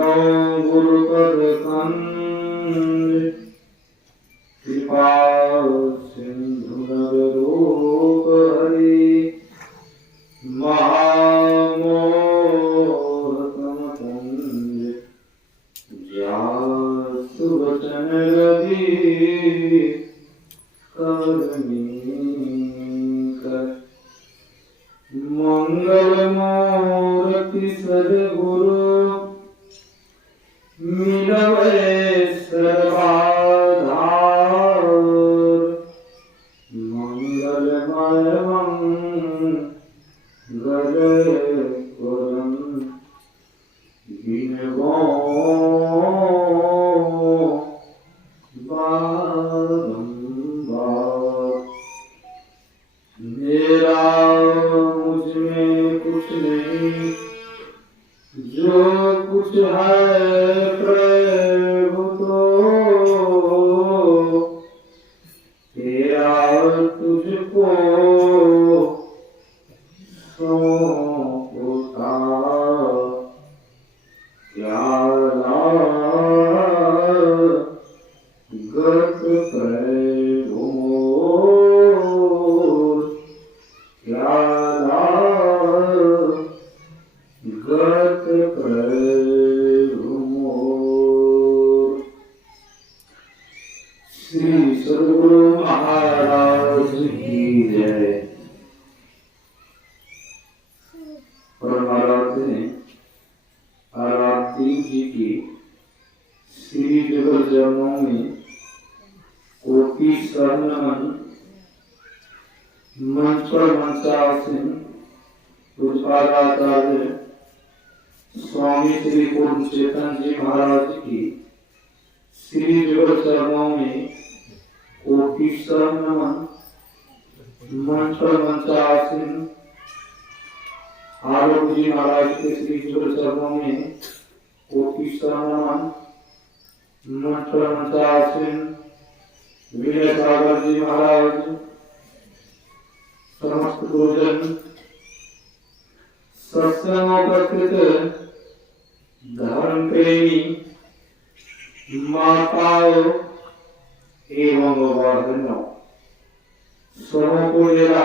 गुरुपद कंद कृपा सिंधु नवरूप हरि महामोहतम कुंज जासु वचन रवि करनीकर मंगल मूर्ति सद्गुरु मिलवे सर्वाधार मंगलमय मंगल करम बिनवो बारंबार। मेरा मुझमें कुछ नहीं, जो कुछ है प्रभु तो तेरा तुझको सौंपता। क्या गत प्रभु क्या गत प्रभु। श्री सद्गुरु महाराज की जय। परमाराध्य ने आराध्य जी की श्री जगत जन्मों में कोटि शरण मंच पर मंचासीन पूज्यपादाचार्य स्वामी श्री पूर्ण चेतन जी महाराज की श्री जगत चरणों में कोटि शरण मंच पर मंचासीन आलोक जी महाराज के श्री जगत चरणों में कोटि शरण मंच पर मंचासीन विनय सागर जी महाराज समस्त गुरुजन सत्संग उपस्थित धर्म प्रेमी माताओं एवं बहनों सबों को मेरा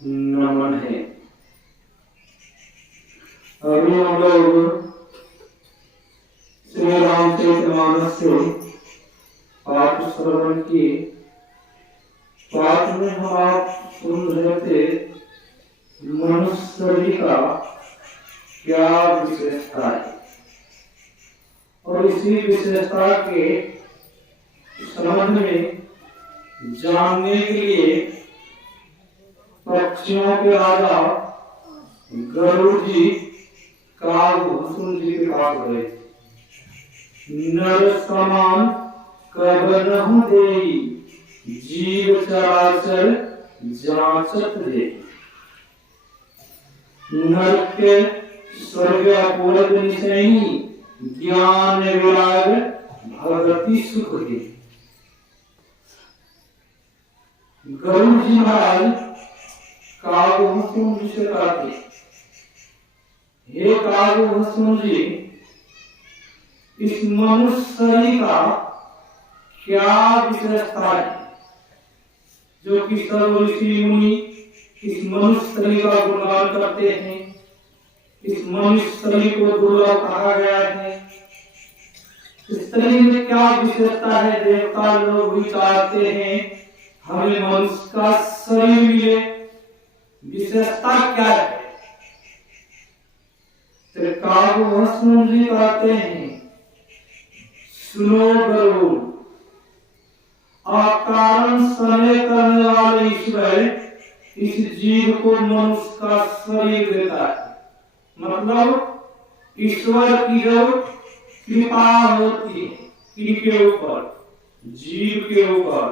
नमन है। अभी हम लोग श्री रामचरितमानस से पाठ श्रवण किए। पाठ में हम आप सुन रहे थे मनुष्य का क्या विशेषता है, और इसी विशेषता के संबंध में जानने के लिए पक्षियों के राजा गरुड़ जी कागभूषण जी के पास गए। नर समान कब नहु देई, जीव चराचर जांचत दे। नर के स्वर्ग अपूर्व निशयी, ज्ञान विराग भगति सुख दे। गरुड़ जी महाराज कागभूषण जी से कहते, हे कागभूषण जी, इस मनुष्य का क्या विशेषता है जो कि सर्व ऋषि मुनि इस मनुष्य का गुणगान करते हैं। इस मनुष्य को दुर्लभ कहा गया है। स्त्री में क्या विशेषता है? देवता लोग भी चाहते हैं हमें मनुष्य का शरीर मिले। विशेषता क्या है? कागभूषण जी कहते हैं, सुनो गरुड़, अकारण समय करने वाले ईश्वर इस जीव को मनुष्य का शरीर देता है। मतलब ईश्वर की जो कृपा होती है किनके ऊपर? जीव के ऊपर।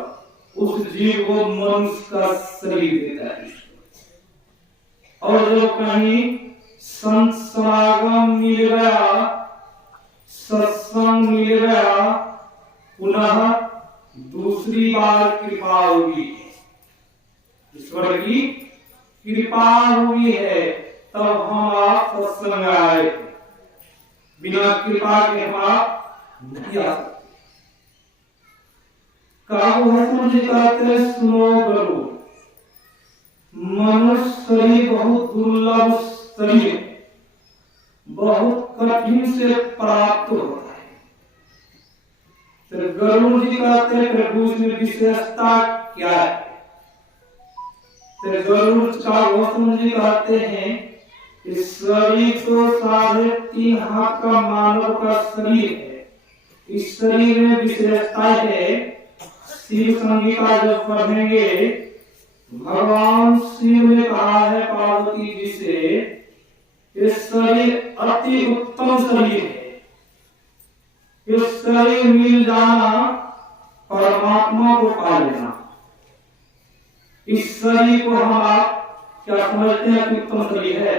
उस जीव को मनुष्य का शरीर देता है। और जो कहीं संत समागम मिल गया, सत्संग मिल गया, पुनः दूसरी बार कृपा होगी, ईश्वर की कृपा हुई है, तब हम आप सत्संग आए। बिना कृपा के हम आप नहीं आ सकते। काव्य जी कहते सुनो गरुड़, मनुष्य शरीर बहुत दुर्लभ शरीर, बहुत कठिन से प्राप्त होता है। तो गरुड़ जी कहते हैं प्रभु इसमें विशेषता क्या है? तो गरुड़ का गौतम जी कहते हैं इस शरीर तो 3.5 हाथ का मानव का शरीर है। इस शरीर में विशेषता है। शिव संहिता जब पढ़ेंगे भगवान शिव ने कहा है पार्वती जी से, इस शरीर अति उत्तम शरीर है, इस शरीर मिल जाना परमात्मा को पा लेना। इस शरीर को हम आप क्या समझते हैं कि उत्तम शरीर है?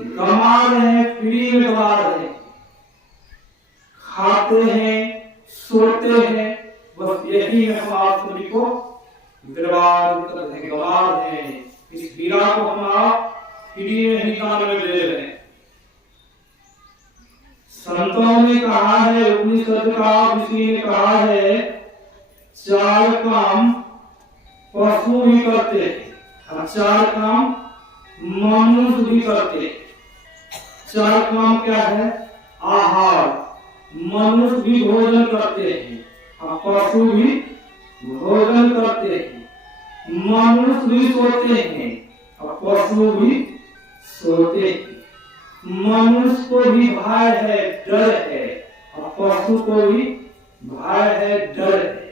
गमा रहे हैं, फ्री में गवा रहे हैं, खाते हैं, सोते हैं, बस यही हम आप सभी को बर्बाद कर रहे हैं, गवा रहे हैं। इस हीरा को हम आप फ्री में ही दान में दे रहे हैं। संतों ने कहा है, उपनिषद का ऋषि ने कहा है 4 काम पशु भी करते हैं, 4 काम मनुष्य भी करते हैं। 4 काम क्या है? आहार, मनुष्य भी भोजन करते हैं और पशु भी भोजन करते हैं, मनुष्य भी सोते हैं और पशु भी सोते हैं। मनुष्य को भी भय है, डर है, और पशु को भी भय है, डर है।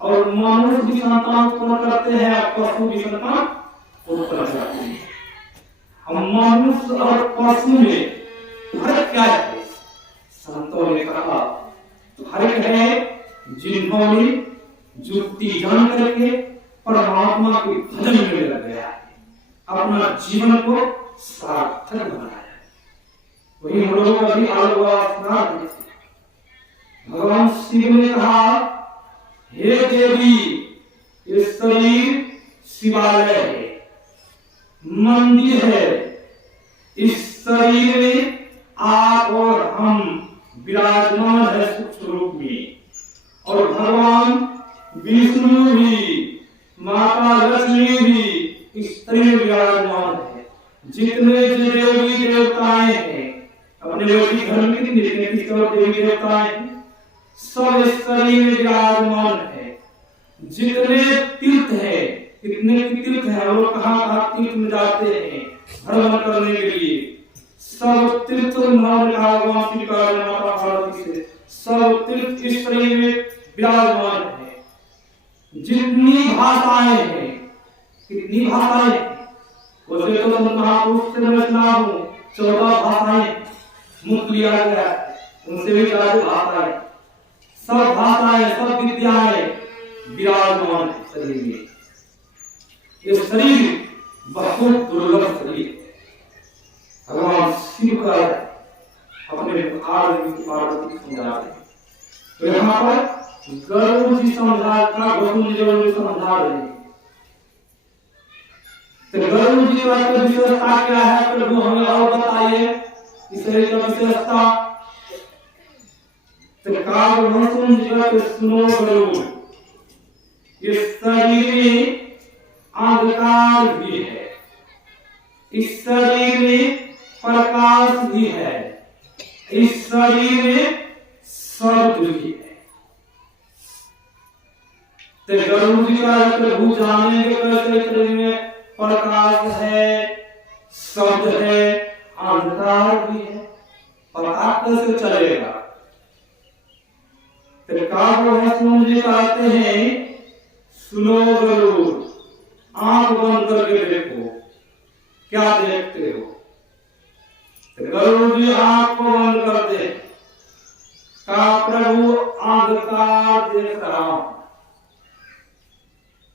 और मनुष्य भी संतान उत्पन्न करते हैं और पशु भी संतान उत्पन्न करते हैं। हम मनुष्य और पशु में फर्क क्या है? संतों ने कहा फर्क है जिन्होंने युक्ति जान करके परमात्मा के भजन में लग गया है, अपना जीवन को सार्थक बनाया। वही हम लोगों का भी आलोचना। भगवान शिव ने कहा हे देवी, ये शरीर शिवालय है, मंदिर है। इस शरीर में आप और हम विराजमान है सूक्ष्म रूप में, और भगवान विष्णु भी, माता लक्ष्मी भी इस शरीर में विराजमान है। जितने देवी देवताएं हैं, अपने देवी धर्म की देवी देवताएं हैं, सब इस शरीर में विराजमान है। जितने तीर्थ है, कितने तीर्थ है, हम लोग कहाँ तीर्थ में जाते हैं भ्रमण करने के लिए, सब तीर्थ भगवान श्री माता पार्वती से सब तीर्थ इस शरीर में विराजमान है। जितनी भाषाएं हैं, कितनी भाषाएं, उसे तो महापुरुष से मैं सुना हूं 14 भाषाएं मुक्त लिया गया, उनसे भी ज्यादा भाषाएं, सब भाषाएं, सब विद्याएं विराजमान है शरीर में। ये शरीर बहुत दुर्लभ शरीर है। भगवान शिव का अपने पार्वती समझा रहे हैं। तो यहाँ पर गरुड़ जी समझा का गरुड़ जी समझा रहे हैं। तो गरुड़ जी का विशेषता क्या है? प्रभु हमें और बताइए इस शरीर का विशेषता। तो काव्य सुनो गरुड़, इस शरीर में अंधकार भी है, इस शरीर में प्रकाश भी है, इस शरीर में शब्द भी है। तो गरुड़ जी का प्रभु जानेंगे कैसे शरीर में प्रकाश है, शब्द है, अंधकार भी है, पता कैसे चलेगा? तो काव्य जी कहते हैं सुनो गरुड़, आंख बंद करके देखो, क्या देखते हो? गरुड़ जी आंख को बंद कर दे, का प्रभु अंधकार देख रहा हूं।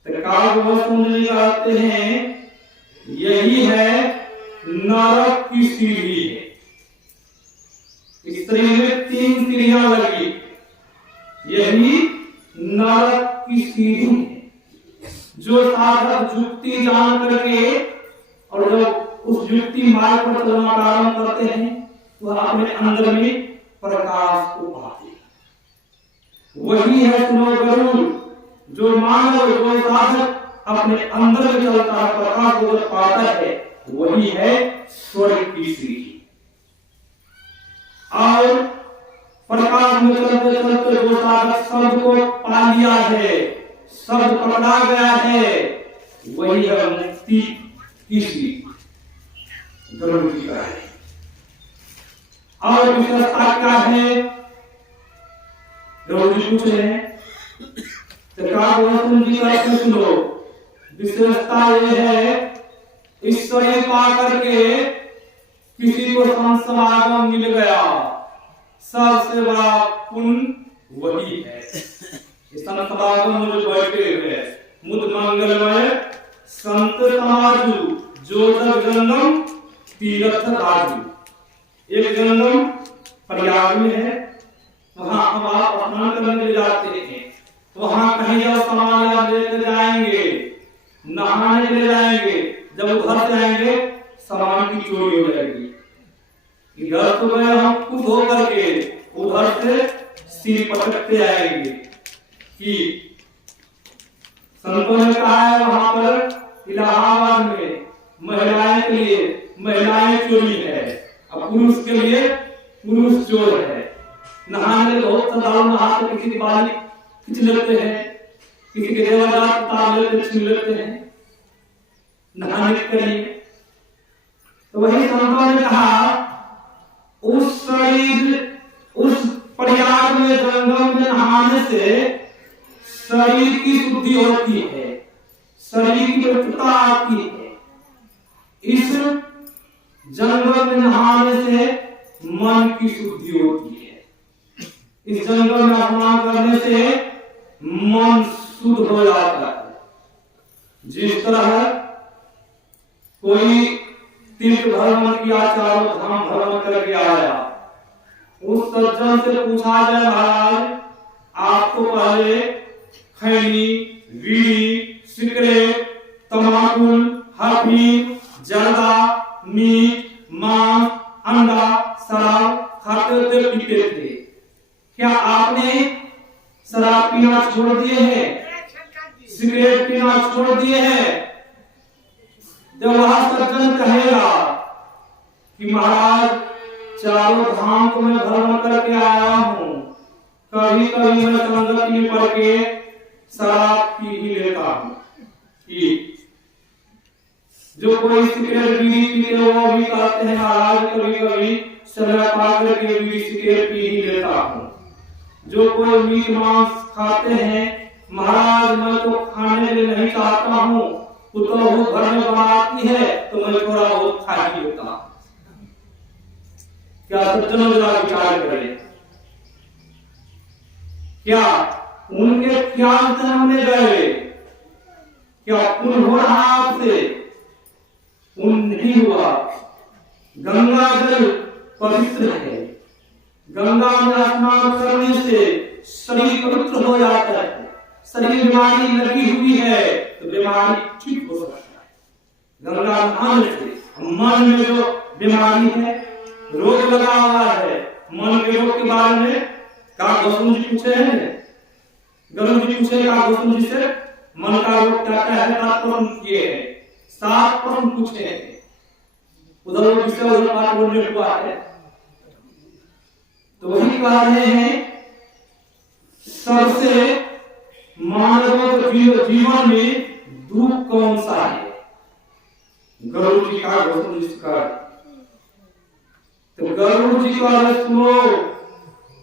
तो काव्य कहते हैं यही है नरक की सीढ़ी है। इस शरीर में 3 सीढ़ियां लगी, यही नरक की सीढ़ी है। जो साधक युक्ति जान करके और जब उस युक्ति मार्ग पर चलना प्रारंभ करते हैं, वह अपने अंदर में प्रकाश को पाते। वही है सुनो गरुड़, जो मानव जो साधक अपने अंदर में चलता है, प्रकाश को पाता है, वही है स्वर्ग की सीढ़ी। और प्रकाश में चलते चलते जो साधक शब्द को पा लिया है, शब्द पकड़ा गया है, वही है मुक्ति की सीढ़ी, गरुड़ जी का है। और विशेषता क्या है? गरुड़ जी पूछ रहे हैं, जी का सुनो। विशेषता ये है, ईश्वरी पा करके किसी को संत समागम मिल गया, सबसे बड़ा पुण्य वही है। संत समागम में जो बैठे हुए मुद मंगलमय संत समाजु, जो जग जंगम तीर्थ राजू। एक जंगम प्रयाग में है, वहां हम आप स्नान करने के लिए जाते हैं, वहां कहीं जब सामान लेकर जाएंगे, नहाने के लिए जाएंगे, जब उधर से आएंगे सामान की चोरी हो जाएगी। इधर तो गए हम खुद हो करके, उधर से सिर पटकते आएंगे कि संतों ने कहा है वहां पर इलाहाबाद में महिलाएं के लिए महिलाएं चोरी है, अब पुरुष के लिए पुरुष चोर है। नहाने बहुत श्रद्धालु नहाते, किसी की बाली खींच लेते हैं, किसी के देवदार तार लेते छीन लेते हैं नहाने के लिए। तो वही संतों ने कहा, उस शरीर उस प्रयाग में जंगल में नहाने से शरीर की शुद्धि होती है, शरीर की पवित्रता आती है। इस जंगल में नहाने से मन की शुद्धि होती है। इस जंगल में स्नान करने से मन शुद्ध हो जाता है। जिस तरह कोई तीर्थ भ्रमण किया, चारों धाम भ्रमण करके आया, उस सज्जन से पूछा जाए, महाराज आपको पहले खैनी, बीड़ी, सिगरेट, तंबाकू, हर्फी, जर्दा, मीट, मांस, अंडा, शराब खाते थे, पीते थे, क्या आपने शराब पीना छोड़ दिए हैं, सिगरेट पीना छोड़ दिए हैं? जब वह सज्जन कहेगा कि महाराज चारों धाम को मैं भ्रमण करके आया हूँ, कभी कभी मैं संगत में पड़ के शराब पी ही लेता हूँ, जो कोई सिगरेट बीड़ी पीते वो भी कहते हैं महाराज कभी कभी समय पा करके बीड़ी सिगरेट पी ही लेता हूँ। जो कोई मीट मांस खाते हैं, महाराज मैं तो खाने में नहीं चाहता हूँ, तो वो घर में बनाती है तो मैं थोड़ा बहुत खा ही लेता हूँ। क्या सज्जनों जरा विचार करें, क्या उनके ख्याल से हमने गए? क्या पुण्य हो रहा आपसे? पुण्य नहीं हुआ। गंगा जल पवित्र है, गंगा में स्नान करने से शरीर पवित्र हो जाता है। शरीर बीमारी लगी हुई है तो बीमारी ठीक हो सकता है गंगा नहाने से। मन में जो बीमारी है, रोग लगा हुआ है, मन के रोग के बारे में का गौतम जी पूछे हैं, गरुड़ जी पूछे का गौतम जी से मन का रोग क्या क्या है, 7 प्रश्न किए हैं, 7 प्रश्न पूछे हैं। उधर वो विषय उधर पाठ बोलने हुआ है, तो वही कह रहे हैं सबसे मानव जीवन में दुख कौन सा है? गरुड़ जी का गौतम जी का, तो गरुड़ जी का सुनो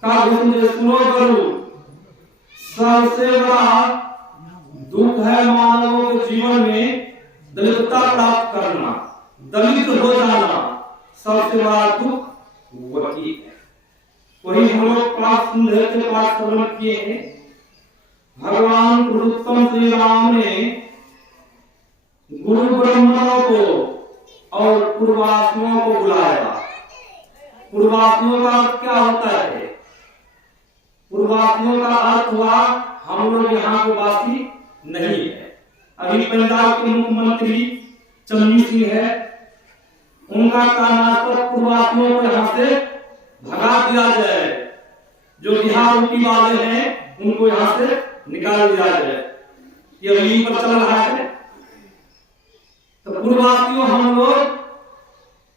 का गौतम जी सुनो, गरुड़ सबसे बड़ा दुख है मानवों के जीवन में दलितता प्राप्त करना, दलित हो जाना, सबसे बड़ा दुख वही है। वही हम लोग पाठ सुन रहे थे, पाठ श्रवण किए हैं। भगवान पुरुषोत्तम श्री राम ने गुरु ब्राह्मणों को और पूर्वासियों को बुलाया। पूर्वासियों का अर्थ क्या होता है? पूर्वासियों का अर्थ हुआ हम लोग यहाँ के वासी नहीं है। अभी पंजाब के मुख्यमंत्री चन्नी सिंह है, उनका कारणास्पद पूर्वात्माओं को यहाँ से भगा दिया जाए, जो बिहार यूपी वाले हैं उनको यहाँ से निकाल दिया जाए। ये यहीं पर चल रहा है। तो पूर्ववासियों हम लोग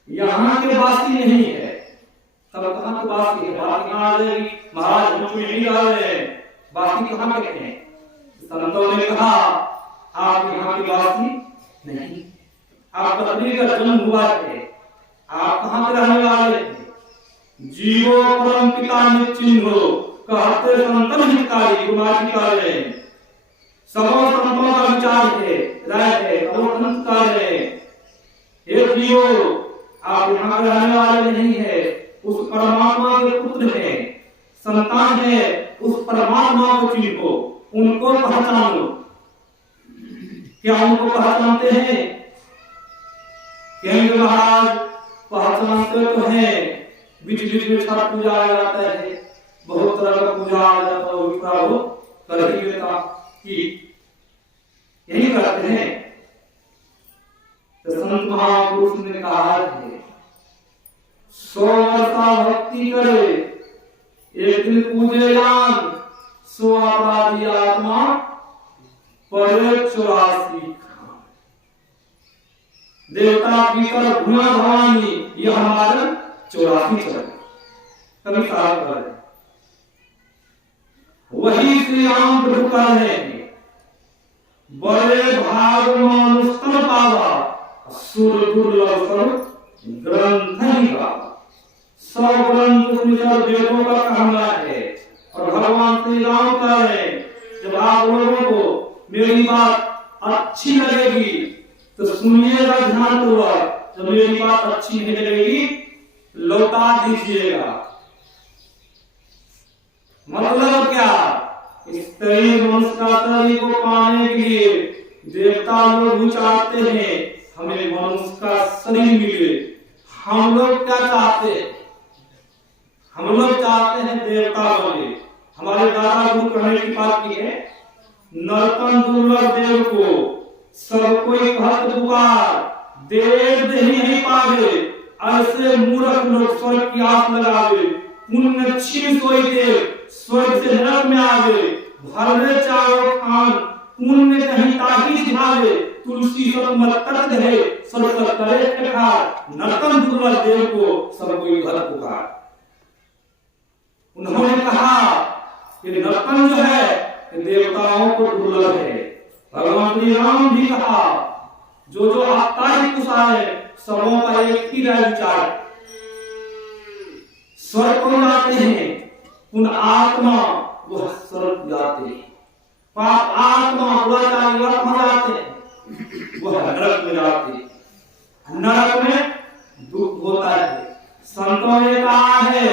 यहाँ के वासी नहीं है, तब कहाँ के वासी है? बात कहाँ आ जाएगी? महाराज हम यही जा रहे हैं, वासी कहाँ के हैं? संतों ने कहा आप यहाँ के वासी नहीं, आप पृथ्वी का जन्म हुआ है, आप कहाँ के रहने वाले हैं? जीवो परम पिता निश्चिन्हो कहते संतन हितकारी गुणाची कार्य सबों संतों का विचार है, राय है, और संत कार्य है। हे जीवो आप यहाँ के रहने वाले नहीं है, उस परमात्मा के पुत्र है, संतान है, उस परमात्मा को चिन्हो, उनको पहचानो। क्या उनको पहचानते हैं? कहेंगे महाराज पहचानते तो हैं, बीच बीच में छठ पूजा आ जाता है, बहुत तरह का पूजा आ जाता है, वो कर ही लेता कि यही करते हैं। तो संत महापुरुष ने कहा है 100 वर्षा भक्ति करे, एक दिन पूजे जान, 100 अपराधी आत्मा परे 84 देवता पीकर भुआ भवानी, यह हमारा 84 चरण कभी साल कर वही श्री राम प्रभु का है। बड़े भाग मानुस्तम पावा, सुर दुर्लभ ग्रंथ ही गावा। 100 ग्रंथ सुनकर वेदों का कहना है, और भगवान श्री राम का है जब आप लोगों को मेरी बात अच्छी लगेगी तो सुनिएगा ध्यानपूर्वक, जब मेरी बात अच्छी नहीं लगेगी लौटा दीजिएगा। मतलब क्या? स्त्री वंश का शरीर को पाने के लिए देवता लोग चाहते हैं हमें वंश का शरीर मिले। हम लोग क्या चाहते हैं? हम लोग चाहते हैं देवता बने। हमारे दादा गुरु कहने की बात की है, नरतन दुर्लभ देव को सब कोई भक्त पुकार, देव दे ही नहीं पावे, ऐसे मूर्ख लोग स्वर्ग की आस लगावे। पुण्य छिन सोई देव स्वर्ग से नरक में आवे, भरवे चारों खान पुण्य कहीं ताही सिधावे। तुलसी मत तर्क है स्वर्ग पर करे प्रकार, नरतन दुर्लभ देव को सब कोई भक्त पुकार। उन्होंने कहा कि नरतन जो है देवताओं को दुर्लभ है। भगवान श्री राम भी कहा जो आपका कुशाल है सबों का एक ही विचार, स्वर्ग को जाते हैं, उन आत्मा वह स्वर्ग जाते हैं, पाप आत्मा दुराचारी जाते हैं, वह नरक में जाते हैं। नरक में दुख होता है। संतों ने कहा है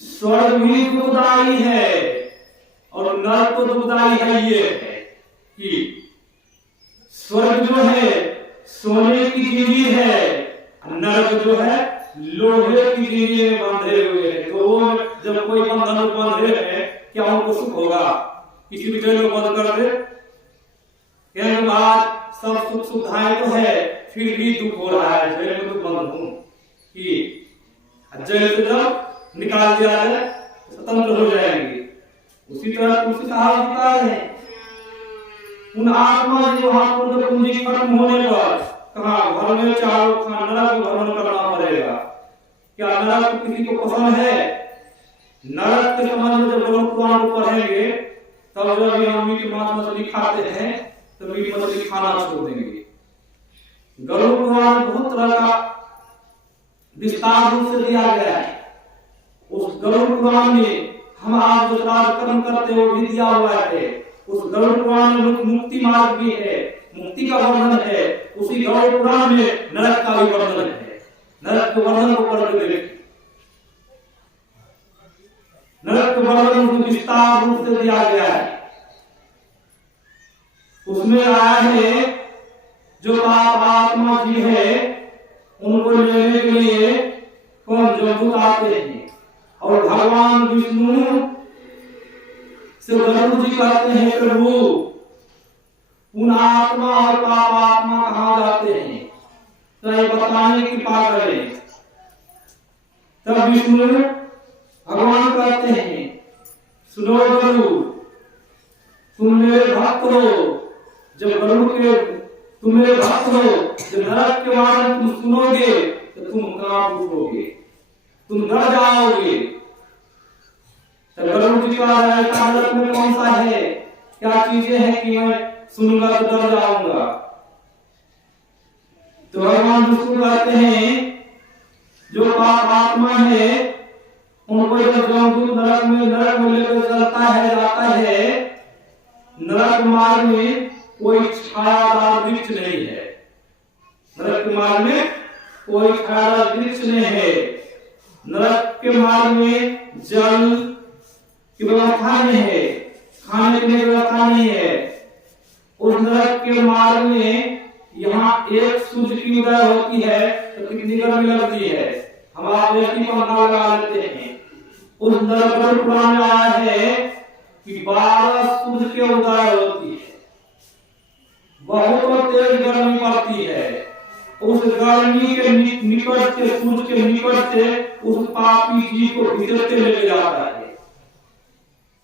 स्वर्ग भी दुखदायी है और नरक तो दुखदायी है। ये है कि स्वर्ग जो है सोने की जंजीर है, नरक जो है लोहे की जंजीर में बंधे हुए हैं। तो वो जब कोई बंधन में बंधे हैं क्या उनको सुख होगा? किसी भी जेल में बंद कर दे, कहने बाद सब सुख सुविधाएं तो है, फिर भी दुख हो रहा है, जेल में तो बंद हूं कि जेल से जब निकाल दिया जाए स्वतंत्र हो जाएंगे। उसी तरह तुलसी साहब बता रहे हैं उन आत्मा जो वहां पर पूंजी खत्म होने पर कहा घर में चारों खान नरक को भ्रमण करना पड़ेगा। क्या नरक किसी को पसंद है? नरक के संबंध में जब गरुड़ पुराण को पढ़ेंगे तब जब हम मीट मांस मछली खाते हैं तो मीट मछली खाना छोड़ देंगे। गरुड़ पुराण बहुत तरह का विस्तार रूप से दिया गया है। उस गरुड़ पुराण में हम आज जो कर्म करते हो भी दिया हुआ है। उस गरुड़ पुराण में मुक्ति मार्ग भी है, मुक्ति का वर्णन है। उसी गरुड़ पुराण में नरक का भी वर्णन है। नरक के वर्णन को पढ़ के देखें, नरक के वर्णन में विस्तार रूप से दिया गया है। उसमें आया है जो पाप आत्मा जी है उनको लेने के लिए कौन जमदूत आते हैं और भगवान विष्णु से गरुड़ जी कहते हैं प्रभु उन आत्मा और पाप आत्मा कहाँ जाते हैं? तो ये बताने की कृपा करें। तब विष्णु भगवान कहते हैं, सुनो गरुड़, तुम मेरे भक्त हो। जब गरुड़ के तुम मेरे भक्त हो, जब नरक के बारे में तुम सुनोगे तो तुम कांप उठोगे, तुम डर जाओगे। तो गरुड़ जी का नरक में कौन सा है, क्या चीजें हैं कि मैं सुनूंगा तो डर जाऊंगा। तो भगवान विष्णु कहते हैं, जो पाप आत्मा है उनको जब जमदूत नरक में लेकर चलता है, जाता है, नरक मार्ग में कोई छायादार वृक्ष नहीं है। नरक मार्ग में कोई छायादार वृक्ष नहीं है। नरक के मार्ग में जल की व्यवस्था नहीं है, खाने पीने की व्यवस्था नहीं है। उस नरक के मार्ग में यहाँ एक सूर्य की उदय होती है तो कितनी गर्मी लगती है, हम आप एक ही पंखा लगा लेते हैं। उस नरक पुराण में आया है कि 12 सूर्य के उदय होती है, बहुत तेज गर्मी पड़ती है। उस गर्मी के निकट से, सूर्य के निकट से उस पापी जीव को घसीटते लेके जाता है।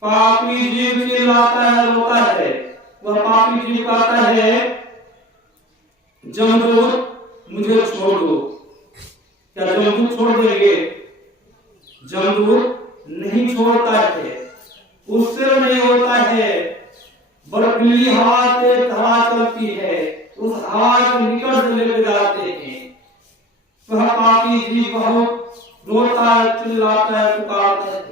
पापी जीव चिल्लाता है, रोता है। वह पापी जीव कहता है, जमदूत मुझे छोड़ दो। क्या जमदूत छोड़ देंगे? जमदूत नहीं छोड़ता है, उससे नहीं होता है। बर्फीली हवा से हवा चलती है, उस हवा के निकट से लेकर जाते हैं। वह पापी जीव बहुत रोता है, चिल्लाता है, पुकारता है।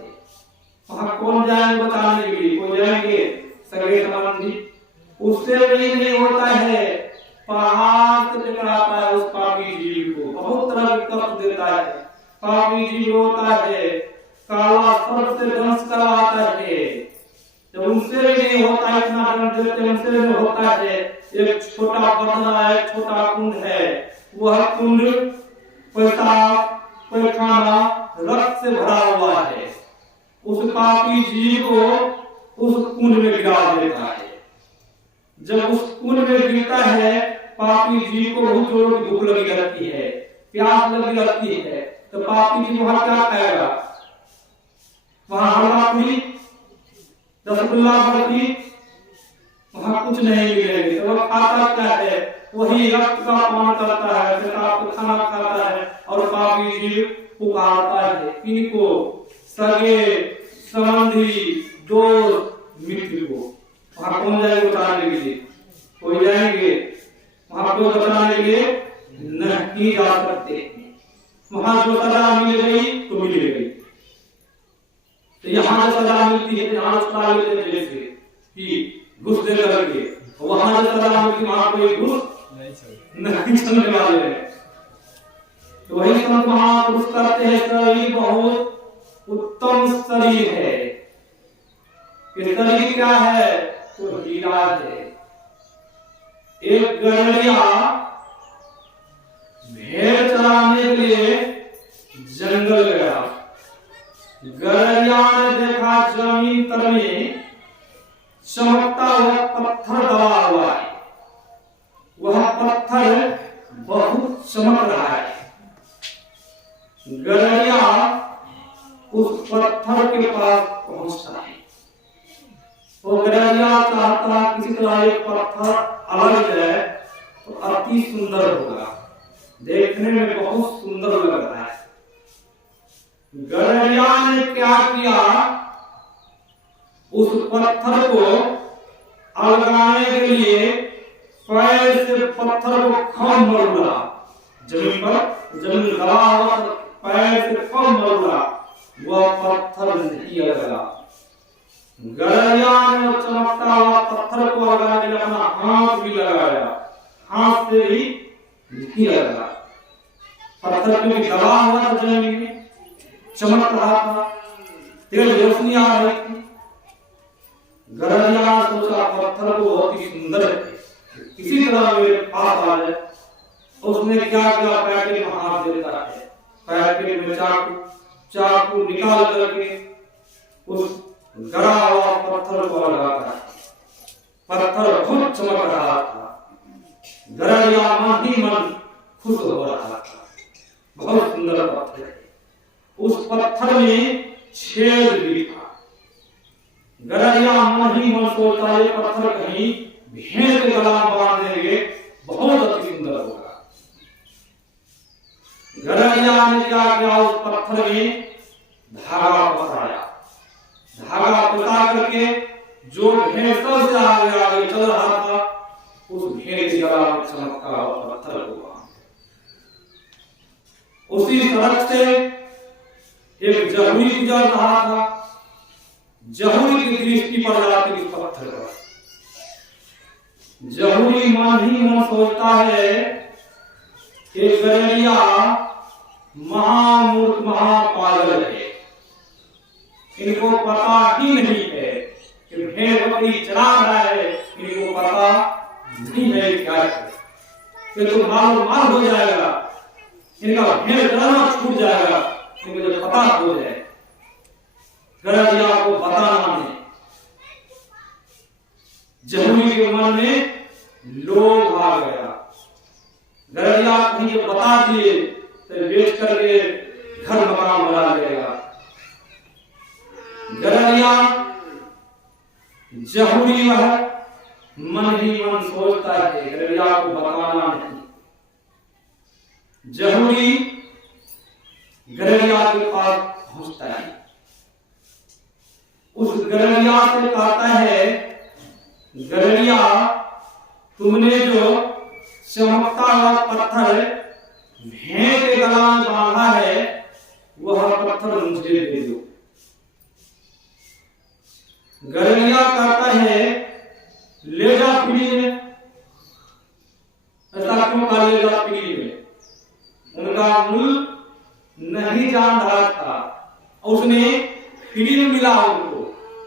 वहां कौन जाएंगे बचाने के लिए? कोई जाएंगे? सगे संबंधी। उससे भी नहीं होता है, पहाड़ से टकराता है उस पापी जीव को, बहुत तरह के कष्ट देता है। पापी जीव रोता है, काला सर्प से दंश करवाता है। जब उनसे भी नहीं होता है, इतना दंड देते उनसे भी होता है। एक छोटा बदला, एक छोटा कुंड है, वह कुंड पेशाब, पैखाना, रक्त से भरा हुआ है। उस पापी जीव को उस कुंड में गिरा देता है। जब उस कुंड में गिरता है, पापी जीव को बहुत जोरों की भूख लगी रहती है, प्यास लगी रहती है। तो पापी जीव वहां क्या खाएगा? वहां हलवा पूरी, रसगुल्ला, बर्फी, वहां कुछ नहीं मिलेगी। तो वह खाता क्या है? वही रक्त का पान करता है, पेशाब का खाना खाता है। और पापी जीव पुकारता है किनको? सगे संबंधी, दोस्त, मित्र को। वहां कौन जाएगा बचाने के लिए? कोई जाएंगे? वहां को बचाने के लिए नहीं जा सकते। वहां जो सजा मिल गई तो मिल गई। तो यहाँ जो सजा मिलती है, यहाँ सजा मिलती है जैसे कि घुस दे करके, वहां जो सजा मिलती है वहां कोई घुस नहीं चलने वाले हैं। तो वही संत महापुरुष कहते हैं, शरीर बहुत उत्तम शरीर है। ये शरीर क्या है? तो हीरा है। एक गड़रिया भेड़ चराने के लिए जंगल गया। गड़रिया ने देखा जमीन तर में चमकता हुआ पत्थर दबा हुआ है। वह पत्थर बहुत चमक रहा है। गड़रिया उस पत्थर के पास पहुंचता है। वो गड़रिया चाहता किसी तरह एक पत्थर अलग है तो अति सुंदर होगा, देखने में बहुत सुंदर लग रहा है। गड़रिया ने क्या किया? उस पत्थर को अलगाने के लिए पैर से पत्थर को खूब मरोड़ा। जमीन पर, जमीन गला हुआ, पैर से खूब मरोड़ा, वह पत्थर नहीं लगा। गड़रिया ने चमकता हुआ पत्थर को लगाने के लिए अपना हाथ भी लगाया, हाथ से भी नहीं लगा। पत्थर में दबा हुआ था, जमीन में चमक रहा था, तेज रोशनी आ रही थी। गड़रिया सोचा पत्थर को बहुत ही सुंदर है, किसी तरह मेरे पास आ जाए। उसने क्या किया? पैकेट में हाथ देता है, पैकेट में चाकू निकाल करके उस गड़ा हुआ पत्थर को लगाता है। पत्थर बहुत चमक रहा था। गड़रिया मन ही मन खुश हो रहा था। बहुत सुंदर पत्थर है। उस पत्थर में छेद भी था। गरैया मन ही मन सोचता है पत्थर कहीं भेड़ के गला बांध देंगे, बहुत अति सुंदर होगा। गरैया ने क्या किया, उस पत्थर में धागा फंसाया। धागा फंसा करके जो भेड़ सबसे आगे आगे चल रहा था, उस भेड़ के गला में चमकता हुआ पत्थर को बांध। उसी सड़क से एक जहुरी गुजर रहा था। जहुरी की दृष्टि पड़ जाती उस पत्थर पर। जहुरी मन ही मन सोचता है कि गरैया महामूर्ख महापागल है, इनको पता ही नहीं है कि भेड़ बकरी चरा रहा है, इनको पता नहीं है क्या है। फिर तो मार हो जाएगा, इनका भेड़ चराना छूट जाएगा, इनको जब पता हो जाए। गरैया को बताना है। जहुरी के मन में लोभ आ गया। गरैया कहीं बता दिए तो बेच करके घर मकान बना लेगा। गरैया जहुरी वह मन ही मन सोचता है, गरैया को बताना नहीं। जहुरी गरैया के पास पहुंचता है। उस गरैया से कहता है, गरैया तुमने जो चमकता हुआ पत्थर भेड़ के गला में बांधा है, वह पत्थर मुझे दे दो। गरैया कहता है, ले जा पीढ़ी में। ऐसा क्यों कहा ले जा पीढ़ी में? उनका मूल नहीं जान रहा था, उसने फ्री में मिला उनको,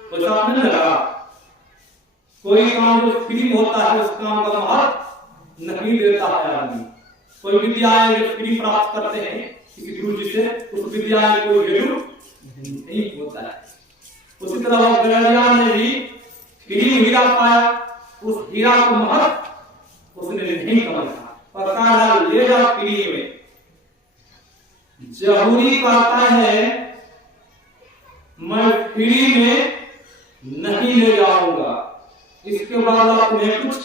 तो सामने लगा। कोई काम जो फ्री होता है उस काम का महत्व नहीं देता है आदमी। कोई विद्याएं जो फ्री प्राप्त करते हैं किसी गुरु जी से, उस विद्या में कोई वैल्यू नहीं होता है। उसी तरह गरैया ने भी फ्री हीरा पाया, उस हीरा को महत्व उसने नहीं समझा और कहा ले जा फ्री में। जहुरी कहता है, मैं फ्री में नहीं ले जाऊंगा, इसके बाद तुम्हें कुछ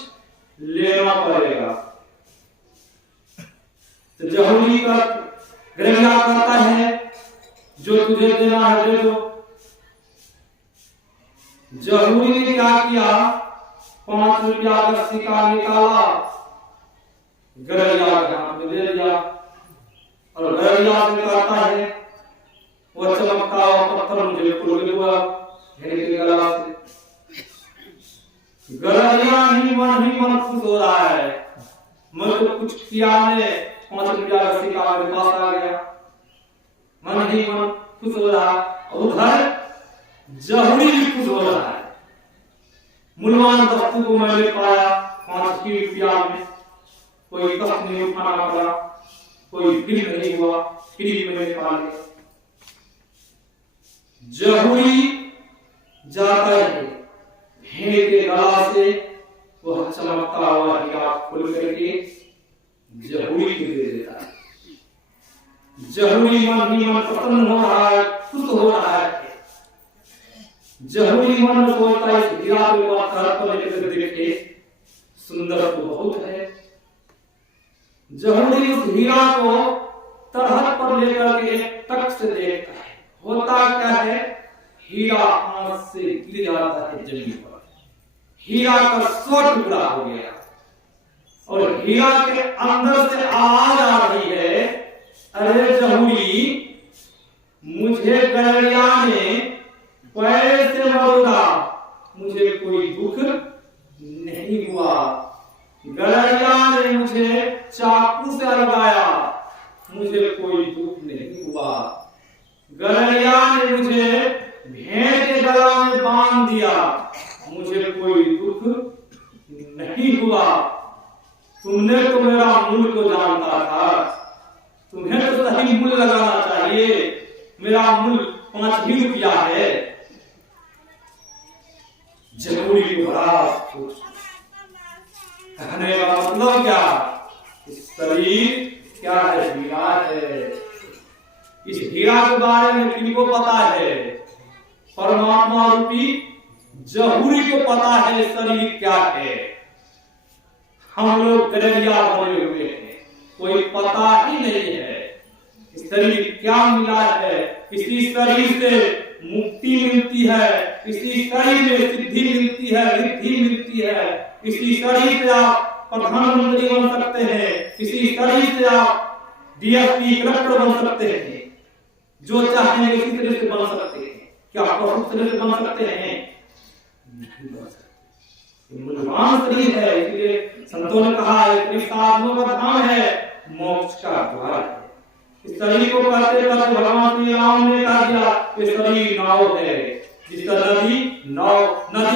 लेना पड़ेगा। तो जहुरी का गरैया कहता है, जो तुझे देना है दे दो। जहुरी ने क्या किया, 5 रुपया का सिक्का निकाला, गरैया के हाथ में दे दिया और गरैया से कहता है, वो चमकता हुआ पत्थर मुझे खुल गया भेड़ के गला से। गरैया ही मन खुश हो रहा है, मैं तो कुछ किया ने 5 रुपया का सिक्का मेरे पास आ गया। मन ही मन खुश हो रहा और उधर जहुरी भी खुश हो रहा है। मूल्यवान वस्तु को मैंने पाया 5 रुपया में, कोई कष्ट नहीं उठाना पड़ा, कोई फिर नहीं हुआ, फ्री में मैंने पा लिया। जहुरी जाता है भेड़ के गला से वह चमकता हुआ हीरा खोल करके जहुरी को दे देता है। जहुरी मन ही मन प्रसन्न हो रहा है, खुश हो रहा है। जहुरी मन में सोचता है, इस हीरा को घर पर लेकर देखे, सुंदर तो बहुत है। जहुरी उस हीरा को तरहत पर लेकर के तक से देखता है। होता क्या है, हीरा हाथ से गिर जाता है जमीन पर। हीरा का 100 टुकड़ा हो गया और हीरा के अंदर से आवाज आ रही है, अरे जहुरी, मुझे गरैया ने पैर से मारा, मुझे कोई दुख नहीं हुआ। गरैया ने मुझे चाकू से लगाया, मुझे कोई दुख नहीं हुआ। गरैया ने मुझे भेड़ के गला में बांध दिया, मुझे कोई दुख नहीं हुआ। तुमने तो मेरा मूल्य को जानता था, तुम्हें तो सही मूल्य लगाना चाहिए। मेरा मूल्य 5 ही रुपया है। जहुरी को बड़ा कहने का मतलब क्या, इस शरीर क्या है? हीरा है। इस हीरा के बारे में किनको पता है? परमात्मा रूपी जहूरी को पता है शरीर क्या है। हम लोग गररिया बने हुए हैं, कोई पता ही नहीं है शरीर क्या मिला है। इसी शरीर से मुक्ति मिलती है, इसी शरीर में सिद्धि मिलती है, रिद्धि मिलती है। इसी शरीर से आप प्रधानमंत्री बन सकते हैं, इसी शरीर से आप डीएसपी कलेक्टर बन सकते हैं, जो चाहेंगे इसी तरह से बन सकते हैं। क्या पशु तरह से बन सकते हैं? नहीं बन सकते। मूल्यवान शरीर है, इसलिए संतों ने कहा साधनों का धाम है, मोक्ष का द्वार है। इस शरीर को कहते कहते भगवान श्री राम ने कहा दिया कि शरीर नाव है, जिसका नदी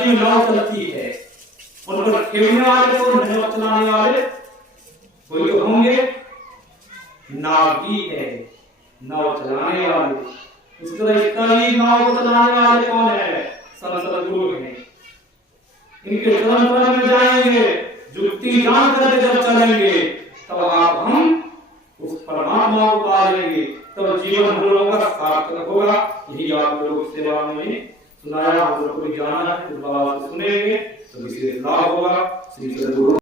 में नाव चलती है। उन पर खेलने वाले को नाव चलाने वाले कोई तो होंगे, नावी है, नाव चलाने वाले। इस तरह शरीर नाव को चलाने वाले कौन है? सदगुरु हैं। इनके चरण शरण में जाएंगे, जुक्ति जान करके जब चलेंगे तब आप हम उस परमात्मा को पा लेंगे, तब जीवन हम लोगों का सार्थक होगा। यही आप लोगों की सेवा में सुनाया, हम लोग को जाना है, तो बाबा से सुनेंगे तो विशेष लाभ होगा। श्री सद्गुरु